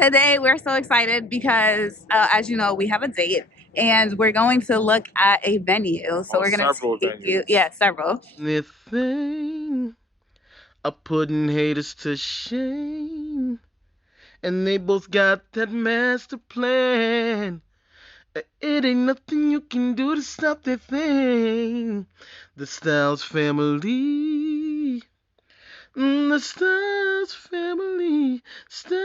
today we're so excited because, as you know, we have a date and we're going to look at a venue. So we're going to take you, yeah, several. The thing are putting haters to shame, and they both got that master plan. It ain't nothing you can do to stop that thing. The Styles family. The Styles family. Styles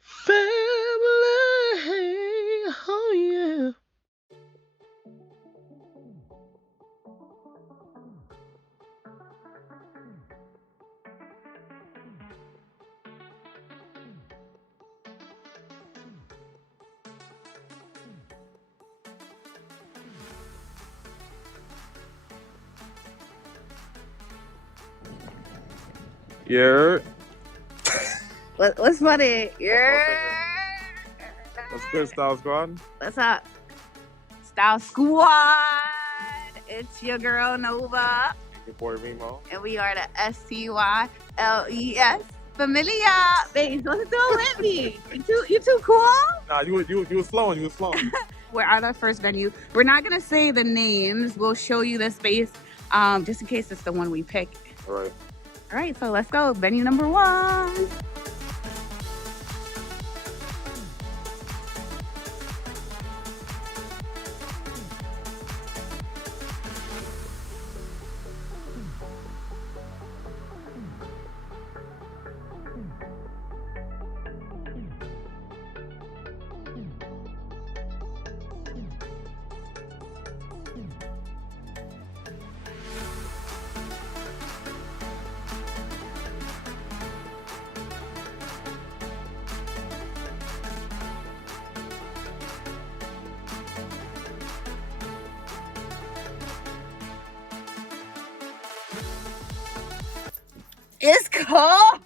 family. Oh, yeah. Yeah. What's funny? Yeah. What's good, Styles Squad? What's up? Style Squad. It's your girl Nova. Your boy Remo. And we are the STYLES Familia. Babe, don't do it with me. You too cool? Nah, you was flowing. You was flowing. We're at our first venue. We're not gonna say the names. We'll show you the space, just in case it's the one we pick. All right. All right, so let's go. Venue number 1. It's cold.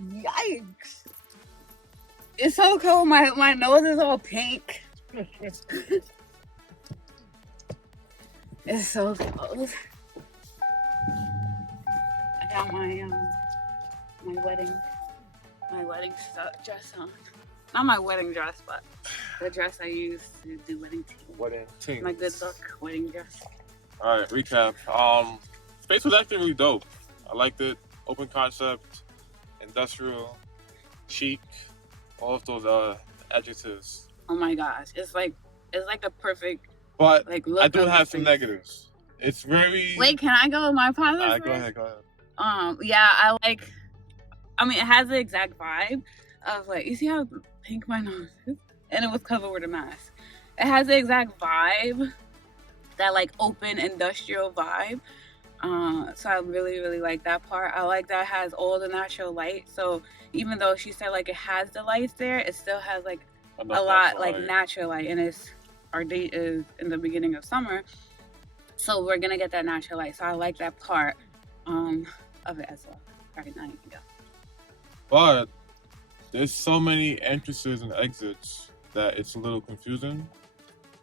Yikes. It's so cold. My nose is all pink. It's so cold. I got my wedding dress on. Not my wedding dress, but the dress I use to do wedding tea. Wedding team. My good luck wedding dress. All right, recap. Space was actually really dope. I liked it. Open concept, industrial, chic, all of those adjectives. Oh my gosh, it's like the perfect. But like look I do of have the some space. negatives. It's very. Wait, can I go with my positive? All right, go ahead. Yeah, I mean, it has the exact vibe of like, you see how pink my nose is? And it was covered with a mask. It has the exact vibe, that like open industrial vibe. So I really, really like that part. I like that it has all the natural light. So even though she said like it has the lights there, it still has like a lot like natural light. And our date is in the beginning of summer, so we're gonna get that natural light. So I like that part of it as well. All right, now you can go. But there's so many entrances and exits that it's a little confusing.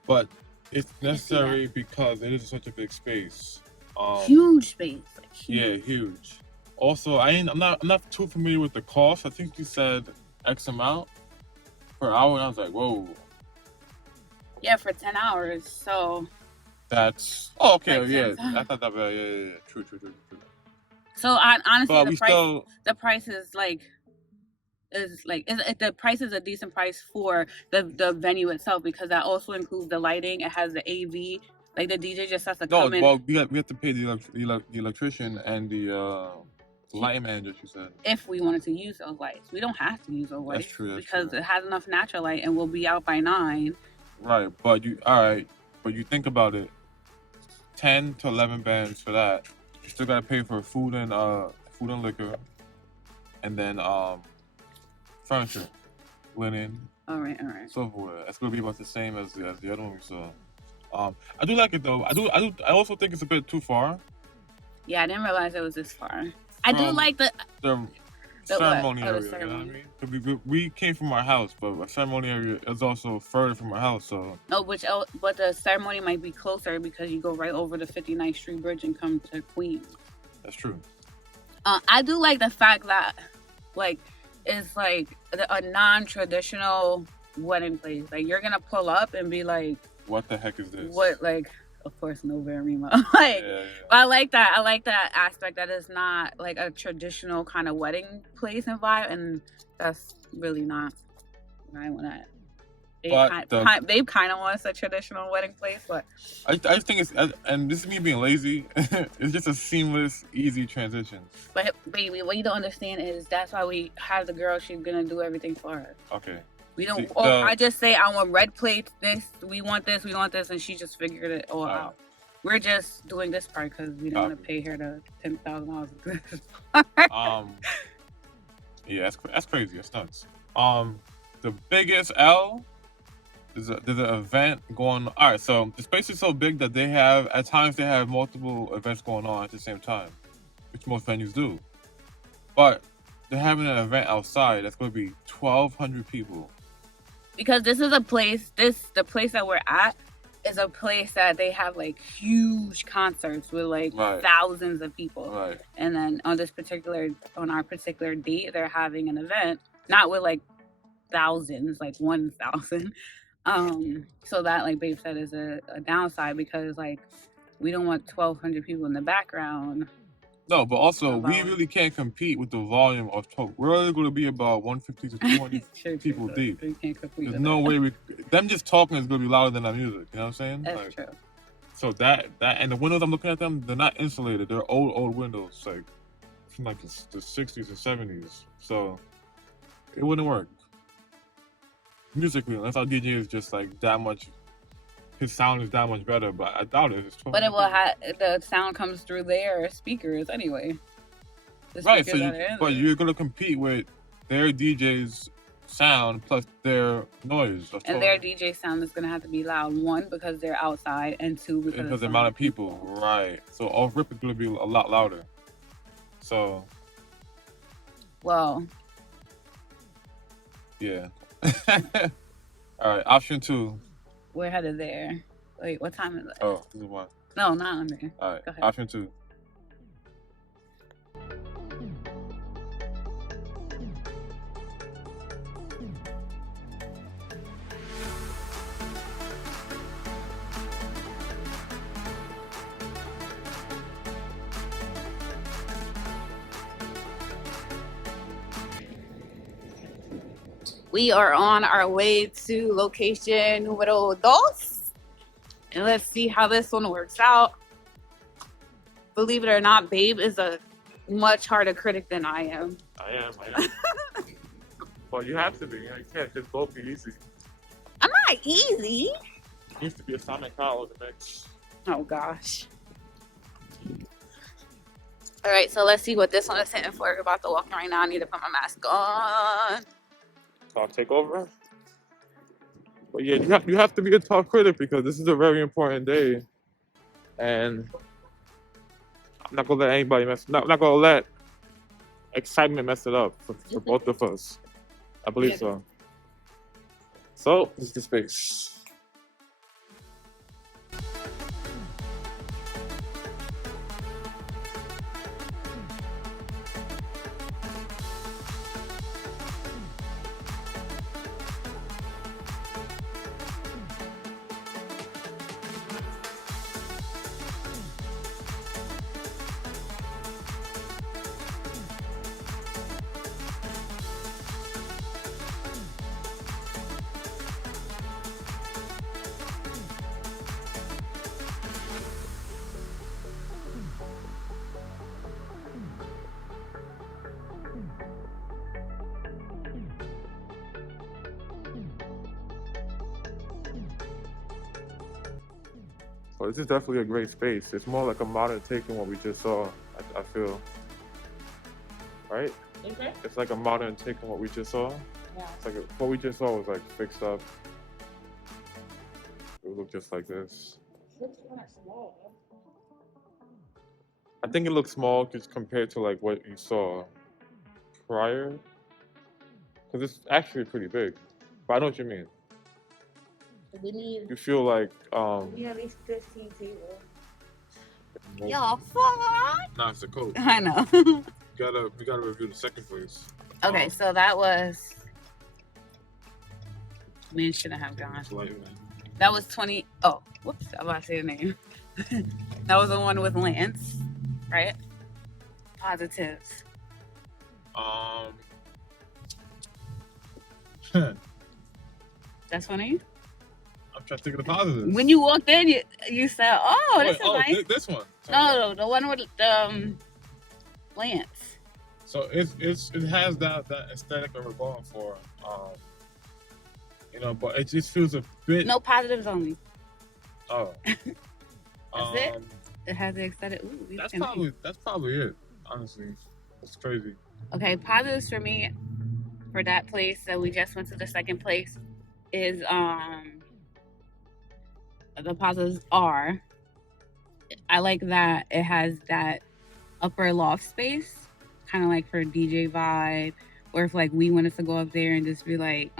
But it's necessary because it is such a big space. Huge space. Like huge. Yeah, huge. Also, I'm not too familiar with the cost. I think you said X amount per hour, and I was like, whoa. Yeah, for 10 hours. So that's okay. Like yeah, I thought that. Yeah. True. So honestly, but the price is like. The price is a decent price for the venue itself, because that also includes the lighting. It has the AV, like the DJ just has to come in. No, well, we have to pay the electrician and the light manager. She said if we wanted to use those lights, we don't have to use those lights. That's true. Because it has enough natural light, and we'll be out by 9. Right, but you think about it, 10 to 11 bands for that. You still gotta pay for food and liquor, and then furniture, linen. All right. So forth. It's gonna be about the same as the other one we saw. I do like it though. I also think it's a bit too far. Yeah, I didn't realize it was this far. I do like the ceremony area. Ceremony. You know what I mean? We came from our house, but our ceremony area is also further from our house. So but the ceremony might be closer because you go right over the 59th Street Bridge and come to Queens. That's true. I do like the fact that, like, it's like a non-traditional wedding place. Like, you're gonna pull up and be like, What the heck is this? what? Like, of course, no Verima. Like, Yeah. I like that. I like that aspect that it's not like a traditional kind of wedding place and vibe, and that's really not what I want to. Babe kind of wants a traditional wedding place, but I just think it's, and this is me being lazy. It's just a seamless, easy transition. But baby, what you don't understand is that's why we have the girl. She's gonna do everything for her. Okay. We don't. I just say I want red plates. This we want this, and she just figured it all out. We're just doing this part because we don't want to pay her the $10,000. Yeah, that's crazy. That's nuts. The biggest L. There's an event going on. All right, so the space is so big that at times they have multiple events going on at the same time, which most venues do. But they're having an event outside that's going to be 1,200 people. Because this is a place, the place that we're at is a place that they have like huge concerts with like thousands of people. Right. And then on our particular date, they're having an event, not with like thousands, like 1,000. So that, like Babe said, is a downside because like we don't want 1,200 people in the background. No, but also we really can't compete with the volume of talk. We're only going to be about 150 to 200 people deep. We can't compete. There's no way them just talking is going to be louder than our music. You know what I'm saying? That's true. So that and the windows I'm looking at them, they're not insulated. They're old windows, like from like the 60s and 70s. So it wouldn't work musically unless our DJ is just like that much. His sound is that much better, but I doubt it. But it will the sound comes through their speakers anyway. Right, so you're gonna compete with their DJ's sound plus their noise. And their DJ sound is gonna have to be loud. One, because they're outside, and two, because the amount of people. Right. So off rip is gonna be a lot louder. So. Well. Yeah. All right. Option 2. We're headed there. Wait, what time is it? Oh, this is one. No, not on there. All right. Option 2. We are on our way to location número 2. And let's see how this one works out. Believe it or not, Babe is a much harder critic than I am. I am. Well, you have to be. You can't just both be easy. I'm not easy. It used to be a Sonic Kyle in the mix. Oh, gosh. All right, so let's see what this one is hitting for. We're about to walk in right now. I need to put my mask on. I'll take over. But yeah, you have to be a tough critic because this is a very important day, and I'm not gonna let anybody not gonna let excitement mess it up for both of us. I believe so. So this is the space. So this is definitely a great space. It's more like a modern take on what we just saw, I feel. Right? Okay. It's like a modern take on what we just saw. Yeah. It's like what we just saw was like fixed up. It would look just like this. Looks kind of small. I think it looks small just compared to like what you saw prior. Because it's actually pretty big. But I know what you mean. You feel like we have at least 15 tables. Y'all fuck. Nah, it's a coat. I know. gotta review the second place. Okay, so that was. Man, shouldn't have gone. It's light, man. That was 20. Oh, whoops! I'm about to say the name. That was the one with Lance, right? Positives. That's funny. I'm trying to think of the positives. When you walked in, you said, "Oh, this is nice." This one. No, the one with Lance. So it has that aesthetic that we're going for. But it just feels a bit. No positives only. Oh. That's it. It has the aesthetic. Ooh, That's probably it. Honestly, it's crazy. Okay, positives for me for that place that we just went to the second place is the positives are I like that it has that upper loft space, kind of like for DJ vibe, or if like we wanted to go up there and just be like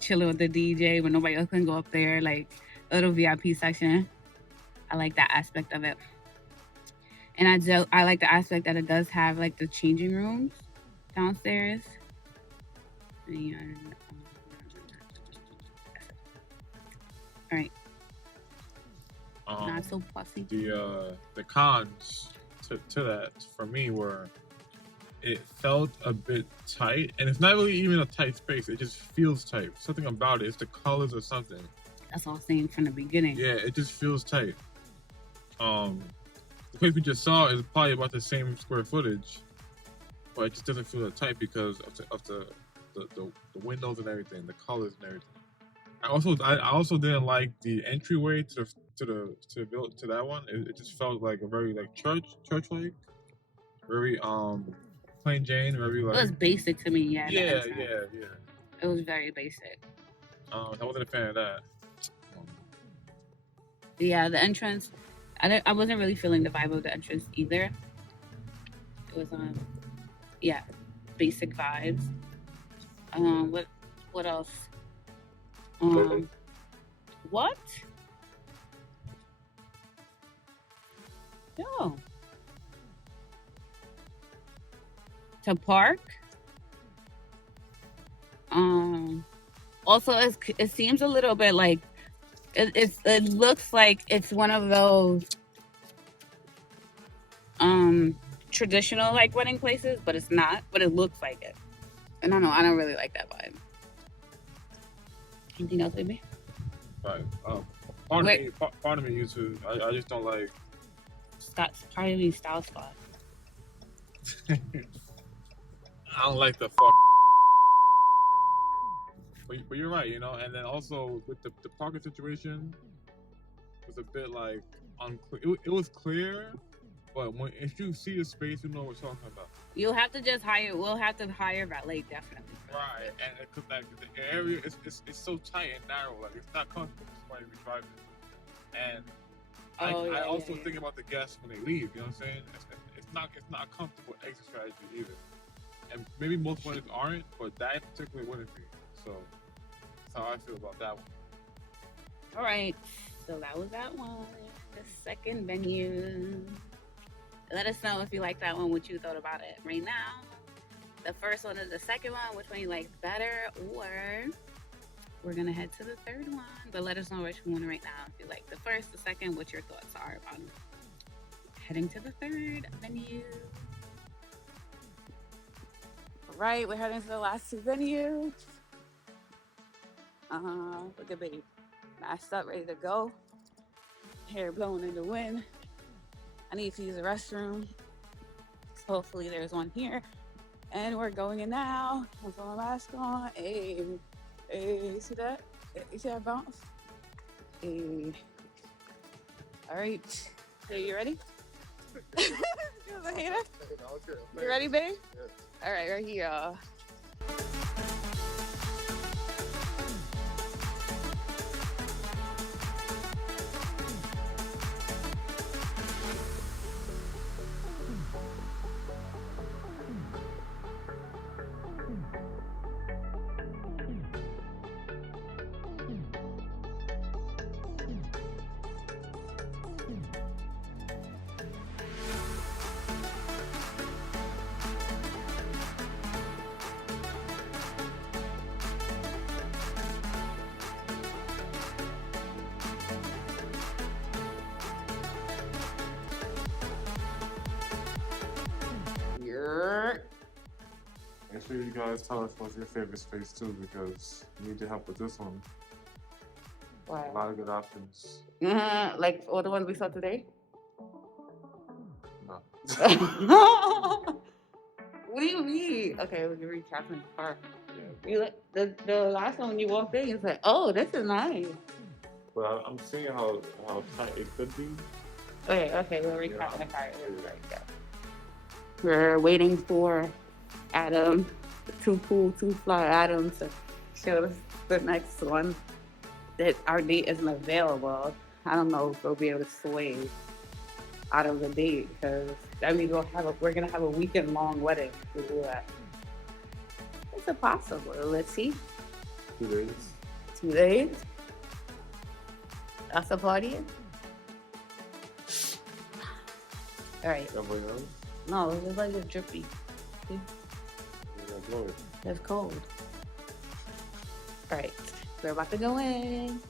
chilling with the DJ when nobody else can go up there, like a little VIP section. I like that aspect of it. And I like the aspect that it does have like the changing rooms downstairs. And, all right. Not so fussy. The cons to that for me were it felt a bit tight, and it's not really even a tight space. It just feels tight. Something about it. It's the colors or something. That's what I was saying from the beginning. Yeah, it just feels tight. The place we just saw is probably about the same square footage, but it just doesn't feel that tight because of the windows and everything, the colors and everything. I also didn't like the entryway to that one. It just felt like a very like church like, very plain Jane, very like. It was basic to me, yeah. Yeah. It was very basic. I wasn't a fan of that. Yeah, the entrance. I wasn't really feeling the vibe of the entrance either. It was basic vibes. What else? What? No. To park. Also, it seems a little bit like it looks like it's one of those traditional like wedding places, but it's not. But it looks like it. And I don't really like that vibe. Anything else, baby? Right. Pardon me, you two. I just don't like. Pardon me, style spot. I don't like the fuck. But you're right, and then also with the parking situation was a bit like unclear. It was clear, but if you see the space, you know what we're talking about. You'll have to just hire. We'll have to hire valet, definitely. Right, and like the area is so tight and narrow, like it's not comfortable for somebody to be driving. And I also think about the guests when they leave. You know what I'm saying? It's not a comfortable exit strategy either. And maybe most weddings aren't, but that particularly wouldn't be. So that's how I feel about that one. All right, so that was that one. The second venue. Let us know if you like that one, what you thought about it right now. The first one and the second one, which one you liked better, or we're gonna head to the third one. But let us know which one right now. If you like the first, the second, what your thoughts are about it. Heading to the third venue. All right, we're heading to the last two venues. Look at babe. Mashed up, ready to go. Hair blowing in the wind. I need to use the restroom. So hopefully there's one here. And we're going in now. With my mask on. Hey, you see that? You see that bounce? Hey. All right. So you ready? You was a hater? You ready, babe? Yeah. All right here. Make sure you guys tell us what's your favorite space too, because we need your help with this one. A Wow. lot of good options. Like all the ones we saw today? No. What do you mean? Okay, we can recap in the car. Yeah. You the last one when you walked in, you said, "Oh, this is nice." But I'm seeing how tight it could be. Okay, we'll recap Yeah. in the car. We're waiting for Adam, two fly Adam to show us the next one. That our date isn't available. I don't know if we'll be able to sway out of the date because that means we're gonna have a weekend long wedding to do that. It's impossible. Let's see. 2 days. 2 days. That's a party. All right. Somebody else? No, it's just like a drippy. Yeah, blow it. It's cold. All right. We're about to go in.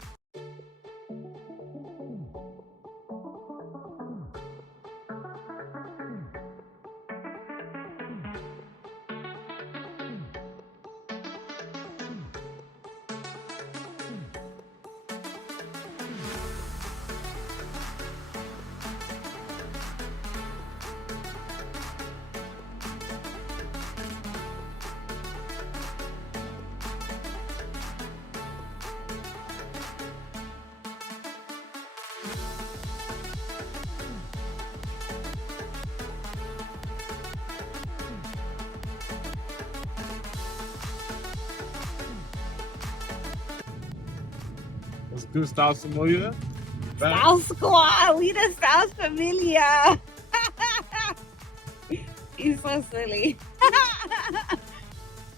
What's good, Style Familiar? Style Squad, we the Style Familia. You're so silly.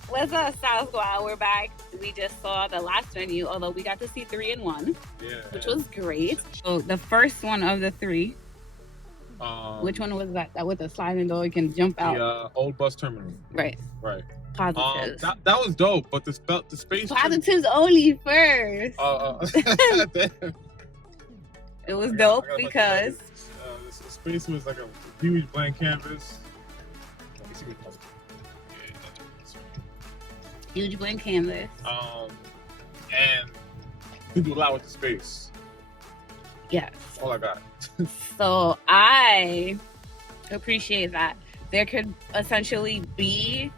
What's up, Style Squad? We're back. We just saw the last menu, although we got to see 3 in 1, Yeah. which was great. So the first one of the 3, which one was that? That with the sliding door, you can jump out. The old bus terminal. Right. Right. Positives. That was dope, but the space. Positives only first. Damn. It was dope because the space was like a huge blank canvas. Let me see what huge blank canvas. And you do a lot with the space. Yes. That's all I got. So I appreciate that. There could essentially be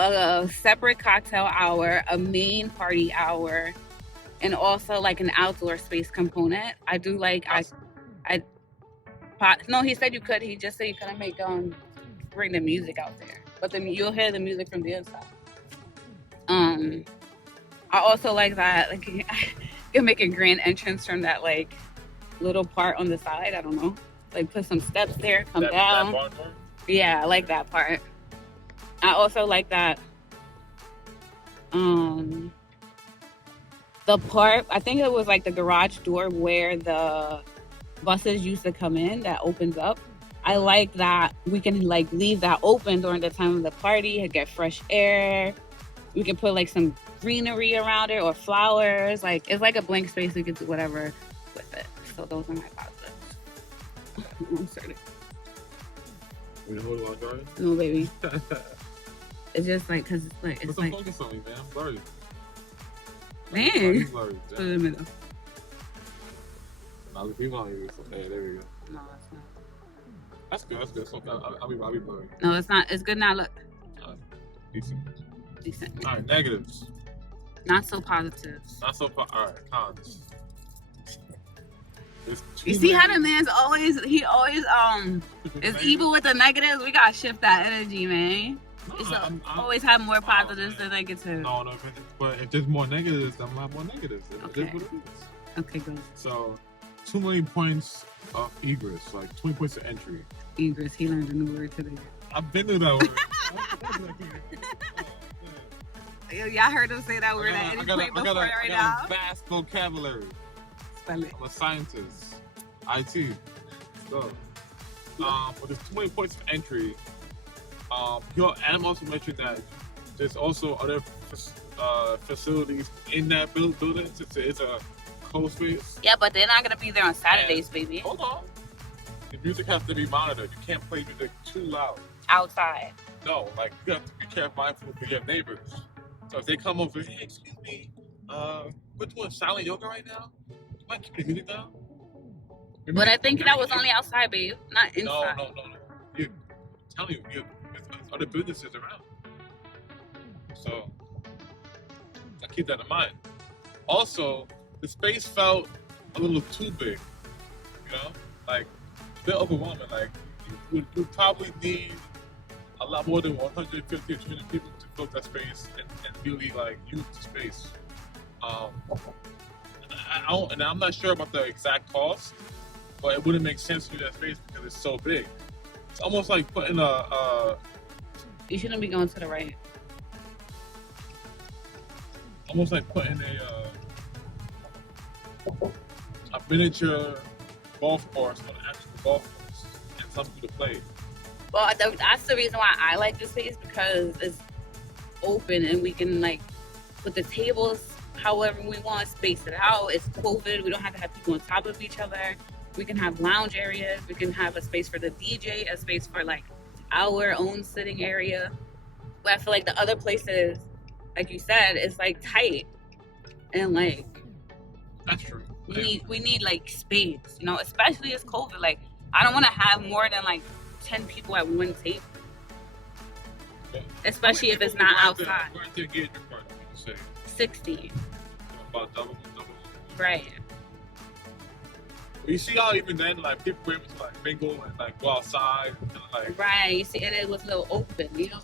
a separate cocktail hour, a main party hour, and also like an outdoor space component. I do like no, he said you could. He just said you couldn't make bring the music out there, but then you'll hear the music from the inside. I also like that like you can make a grand entrance from that like little part on the side. I don't know, like put some steps there, come down. That barn door? Yeah, I like that part. I also like that. The part, I think it was like the garage door where the buses used to come in that opens up. I like that we can like leave that open during the time of the party and get fresh air. We can put like some greenery around it or flowers. Like it's like a blank space. We can do whatever with it. So those are my positives. I'm sorry. We hold on, guys. No, baby. It's just like, cause it's like, Put it's some like, focus on me, man. I'm blurry. man. Blurry. Put it in the middle. Now the people on you. Hey, there we go. No, it's not. That's good. That's good. So I'll be blurry. No, it's not. It's good now. Look, Decent. decent. All right, negatives. Not so positives. Not so far. All right, cons. You see how the man's always is evil with the negatives. We gotta shift that energy, man. It's always have more positives than negatives. No, but if there's more negatives, then we'll have more negatives. Okay. It is what it is. Okay, go. So, too many points of egress, like 20 points of entry. Egress. He learned a new word today. I've been to that word. Y'all heard him say that word at any point before right now. a vast vocabulary. Spell it. I'm a scientist. IT. So, but there's too many points of entry. And I'm also mentioning that there's also other facilities in that building. It's a closed space. Yeah, but they're not gonna be there on Saturdays, baby. Hold on. The music has to be monitored. You can't play music too loud. outside. No, like you have to be careful, mindful of your neighbors. So if they come over, hey, excuse me, we're doing silent yoga right now. You might keep the music down. Maybe But I just think go that back was in. only outside, babe, not No, inside. no, no, no. You, I'm telling you, there's other businesses around. So I keep that in mind. Also, the space felt a little too big. You know, like a bit overwhelming. Like you probably need a lot more than 150 or 200 people to fill that space and really like use the space. I don't, and I'm not sure about the exact cost, but it wouldn't make sense to do that space because it's so big. It's almost like putting You shouldn't be going to the right. almost like putting a miniature golf course on an actual golf course and something to play. Well, that's the reason why I like this space, because it's open and we can like put the tables however we want, space it out. It's COVID. We don't have to have people on top of each other. We can have lounge areas. We can have a space for the DJ, a space for like our own sitting area. But I feel like the other places, like you said, it's like tight and like That's true. we need like space, you know, especially as COVID. Like I don't want to have more than like 10 people at one table, especially if it's not outside. Where did you get your partner? You say 60, about double. right? But you see how even then, like people were able to like mingle and like go outside and like. Right. You see, and it was a little open, you know.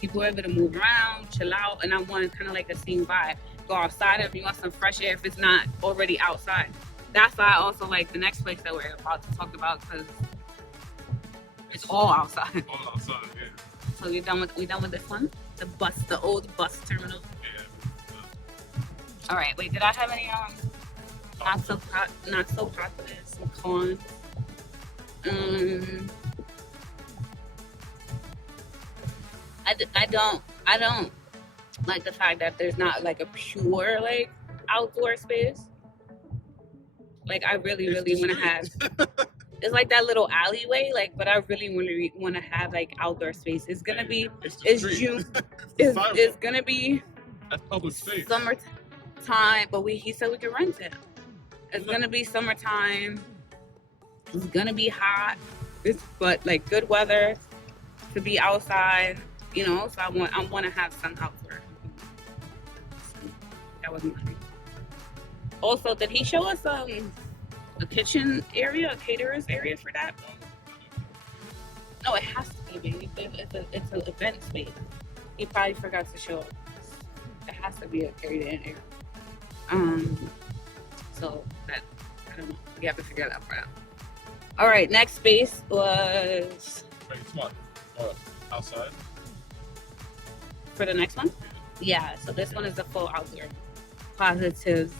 People were able to move around, chill out, and I wanted kind of like a scene vibe. Go outside if you want some fresh air if it's not already outside. That's why I also like the next place that we're about to talk about, because it's all outside. All outside, yeah. So we done with this one? The old bus terminal. Yeah. All right. Wait, did I have any not so positives, some cons? I don't like the fact that there's not like a pure like outdoor space. Like I really want to have. It's like that little alleyway, like, but I really want to have like outdoor space. It's gonna be, it's June, it's gonna be That's public space. summertime, but he said we could rent it. It's gonna be summertime. It's gonna be hot. But like good weather to be outside, you know. So I want to have some outdoor. That was mine. Also, did he show us a kitchen area, a caterer's area for that? No, it has to be, baby. It's an event space. He probably forgot to show us. It has to be a catered area. So that, I don't know. We have to figure that part out. All right, next space was Wait, come on. Outside? for the next one. Yeah, so this one is a full outdoor. Positives.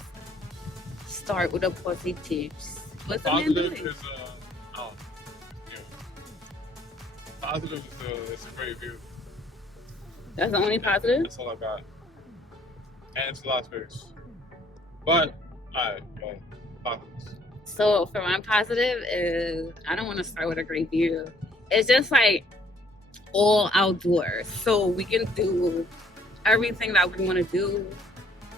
Start with the positives. What's the man Positive doing? is positive is it's a great view. That's the only positive? That's all I got. And it's a lot of space. But alright, well, positives. So for my positive is, I don't want to start with a great view. It's just like all outdoors. So we can do everything that we want to do.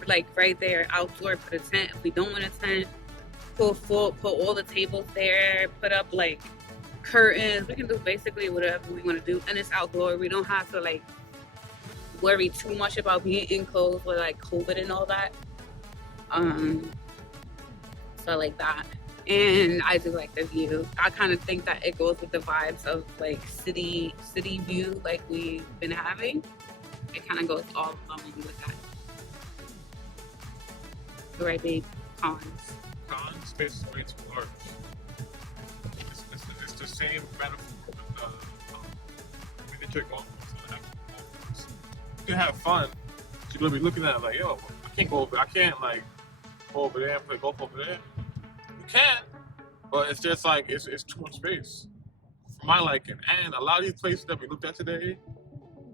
Like right there, outdoor, put a tent. If we don't want a tent, put all the tables there, put up like curtains. We can do basically whatever we want to do. And it's outdoor. We don't have to like worry too much about being enclosed with like COVID and all that. So I like that. And I do like the view. I kind of think that it goes with the vibes of like city view like we've been having. It kind of goes all along with that. Right, babe. Cons. Cons, space is way too large. It's the same metaphor with the miniature golf course on the actual golf course. You can have fun, but you're gonna be looking at it like, yo, I can't like go over there and play golf over there. You can, but it's just like it's too much space for my liking. And a lot of these places that we looked at today,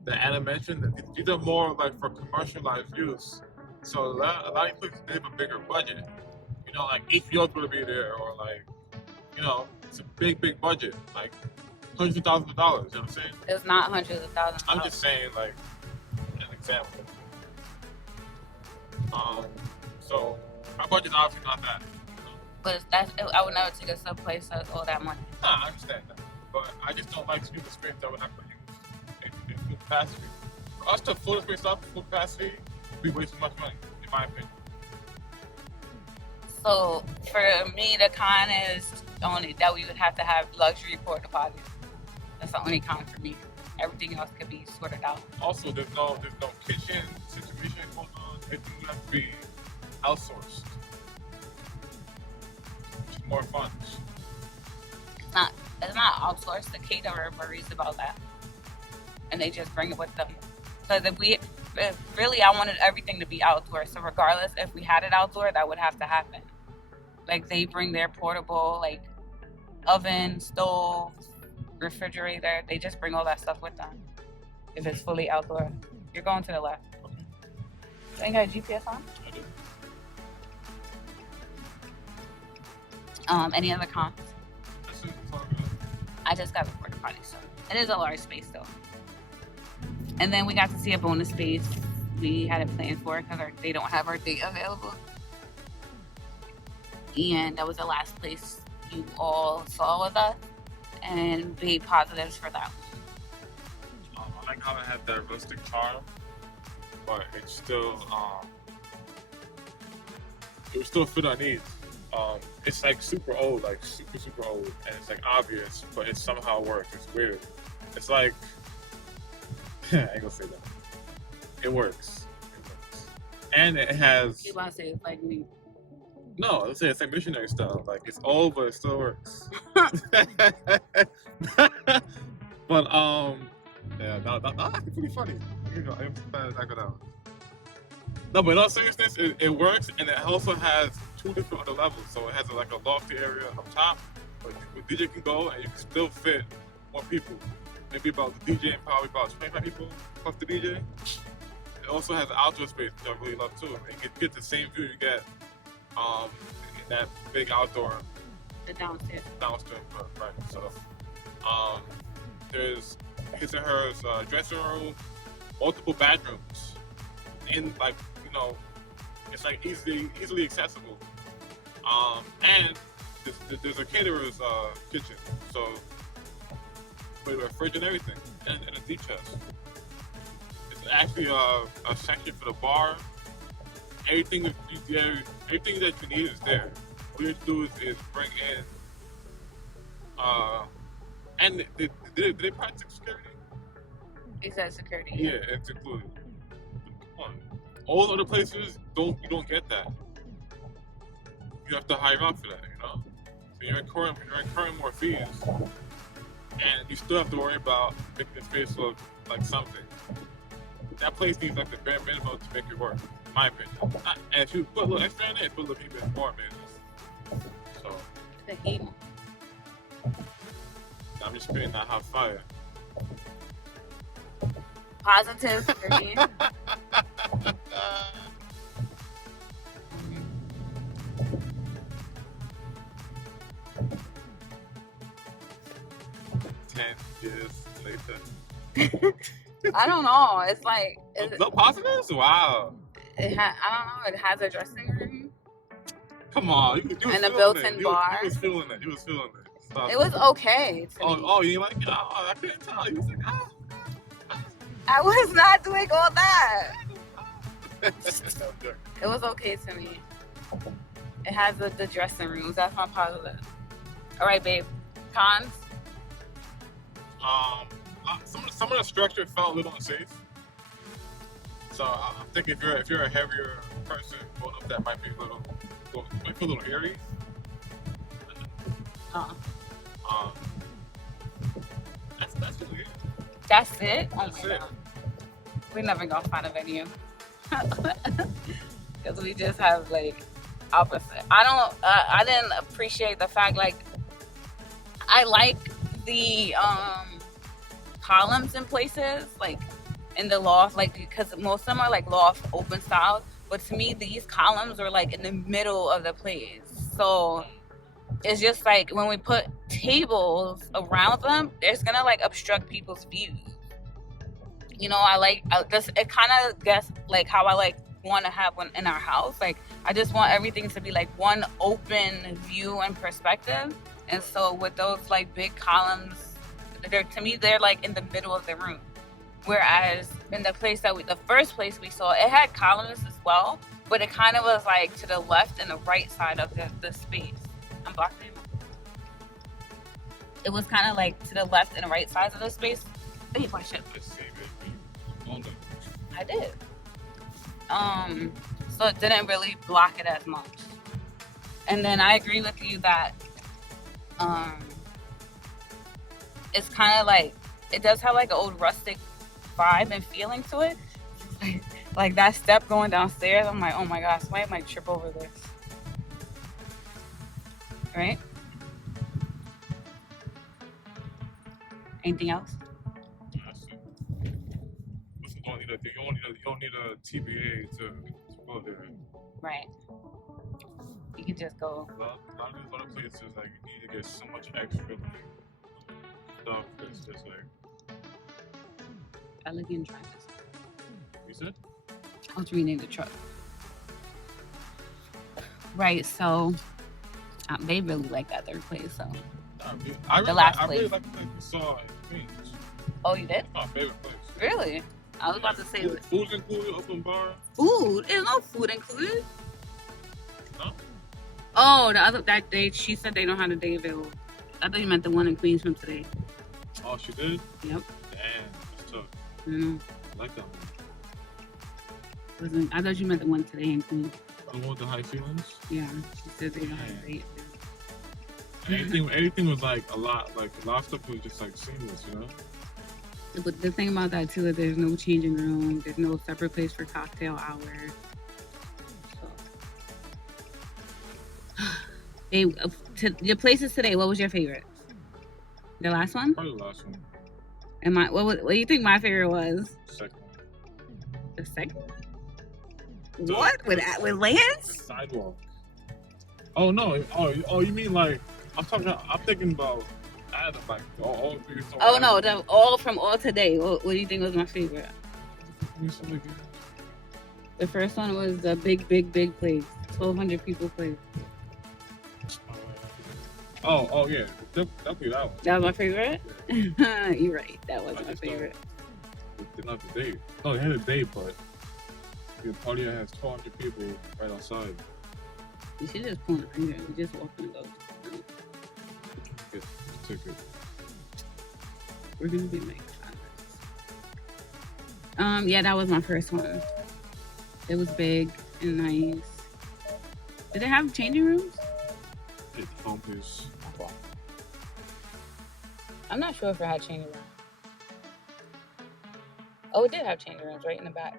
that Anna mentioned, these are more like for commercialized use. So a lot of these places, they have a bigger budget. You know, like HBO's gonna be there, or like, you know, it's a big budget. Like hundreds of thousands of dollars. You know what I'm saying? It's not hundreds of thousands. I'm just saying, like, an example. So our budget's obviously not that. But I would never take us to a place that's all that money. Nah, I understand that. But I just don't like stupid space that we're not going to use in full capacity. For us to fill the space up in full capacity, we waste too much money, in my opinion. So for me, the con is only that we would have to have luxury porta potties. That's the only con for me. Everything else could be sorted out. Also, there's no kitchen situation going on. Everything would have to be outsourced, which is more fun. It's not outsourced. The caterer worries about that, and they just bring it with them. Because if really, I wanted everything to be outdoor. So regardless, if we had it outdoor, that would have to happen. Like they bring their portable like oven, stove, refrigerator. They just bring all that stuff with them. If it's fully outdoor, you're going to the left. Ain't got a GPS on? I do. Any other cons? That's it. That's all good. I just got the porta potty, so it is a large space though. And then we got to see a bonus space we hadn't planned for because they don't have our date available. And that was the last place you all saw with us, and big positives for that. I like how it had that rustic charm, but it's still it would still fit our needs. It's like super old, like super old, and it's like obvious, but it somehow works. It's weird. It's like I ain't gonna say that. It works. And it has. You about to say it's like me? No, let's say it's like missionary style. Like it's old, but it still works. But yeah, that's actually pretty funny. You know, I'm surprised I got out. No, but in all seriousness, it works, and it also has two different other levels. So it has like a lofty area up top, where DJ can go, and you can still fit more people. Maybe about the DJ and probably about 25 people plus the DJ. It also has an outdoor space, which I really love too. And you get the same view you get in that big outdoor. The downstairs. Right. So there's his and hers dressing room, multiple bedrooms, in like it's like easily accessible. And there's a caterer's kitchen, so with a fridge and everything, and a deep chest. It's actually a section for the bar. Everything that you need is there. All you have to do is bring in. And did they practice security? He said security. Yeah, it's included. Come on. All other places you don't get that. You have to hire out for that, So you're incurring more fees. And you still have to worry about making the space look like something. That place needs like the bare minimum to make it work, in my opinion. And if you put a little extra in it, put a little people more amazing. So The heat. I'm just spitting that hot fire. Positive for me. Years later. I don't know. It's like No positives? Wow. I don't know. It has a dressing room. Come on, you was And a feeling built-in it. bar. You was feeling it. Stop. It was okay. To me. Oh, you like it? Oh, I couldn't tell. You was like, I was not doing all that. Okay. It was okay to me. It has the dressing rooms. That's my positive. All right, babe. Cons? Some of the structure felt a little unsafe. So I think if you're a heavier person, going up that might be a little eerie. That's really it. That's it? Oh That's my it. God. We're never gonna find a venue. Because we just have like opposite. I didn't appreciate the fact like I like the columns in places like in the loft, like because most of them are like loft open styles, but to me these columns are like in the middle of the place, so it's just like when we put tables around them, it's gonna like obstruct people's views. You know, it kind of gets like how I like want to have one in our house. Like I just want everything to be like one open view and perspective. And so with those like big columns, to me they're like in the middle of the room. Whereas in the first place we saw, it had columns as well, but it kind of was like to the left and the right side of the space. I'm blocking it. It was kind of like to the left and the right sides of the space. Hey, what shit? I did. So it didn't really block it as much. And then I agree with you that it's kind of like, it does have like an old rustic vibe and feeling to it. Like that step going downstairs, I'm like, oh my gosh, somebody might trip over this. Right? Anything else? You don't need a TBA to go there. Right. You can just go. A lot of these other places, like, you need to get so much extra like, stuff. It's just like. Elegant drivers. You said? I was reading the truck. Right, so they really like that third place. So I really like the place we saw in Queens. Oh, you did? It's my favorite place. Really? I was about to say food's included, open bar. Food? There's no food included. No. Oh, the other that day she said they don't have the day available. I thought you meant the one in Queens from today. Oh, she did? Yep. Damn, that's tough. Mm. I like that one. I thought you meant the one today in Queens. The one with the high ceilings? Yeah, she said they don't have the day. Anything was like a lot of stuff was just like seamless, you know? But the thing about that too is there's no changing room, there's no separate place for cocktail hour. So. Your places today, what was your favorite? The last one? Probably the last one. And what do you think my favorite was? Second. The second? What? With Lance? Sidewalk. Oh no! Oh, you mean like I'm thinking about Adam, like all three. Oh no! All today. What do you think was my favorite? The first one was the big place. 1,200 people played. Oh yeah, definitely that one. That was my favorite. Yeah. You're right. That was my favorite. Did not the date. No, they had a date, but the party that has 200 people right outside. You should just pull it right here. We just walk and go. Get the ticket. We're gonna be making comments. Yeah, that was my first one. It was big and nice. Did it have changing rooms? The phone is. I'm not sure if it had changing rooms. Oh, it did have changing rooms right in the back.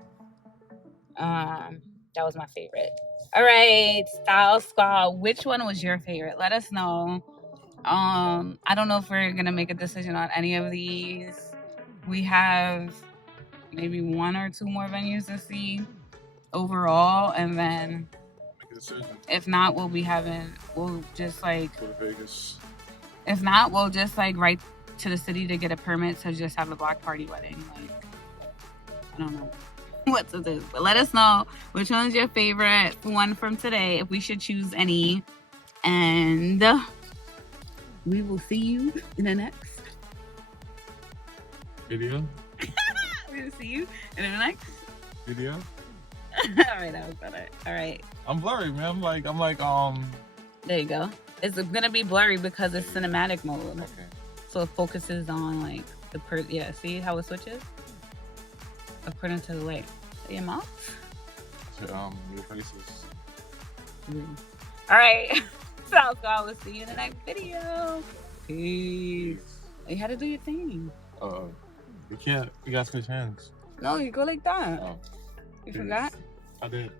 That was my favorite. All right, Style Squad, which one was your favorite? Let us know. I don't know if we're gonna make a decision on any of these. We have maybe 1 or 2 more venues to see overall, and then Make a decision. if not, we'll just like Go to Vegas. if not, we'll just like write to the city to get a permit to just have a block party wedding. Like, I don't know what to do, but let us know which one's your favorite one from today, if we should choose any, and we will see you in the next Video. we will see you in the next Video. all right, that was better. All right, I'm blurry, man. I'm like there you go. It's gonna be blurry because it's cinematic mode. Okay. So it focuses on like yeah, see how it switches according to the light. Your mouth? Your faces. All right. So I will see you in the next video. Peace. You had to do your thing. You can't. You gotta switch hands. No, you go like that. Oh. You forgot? I did.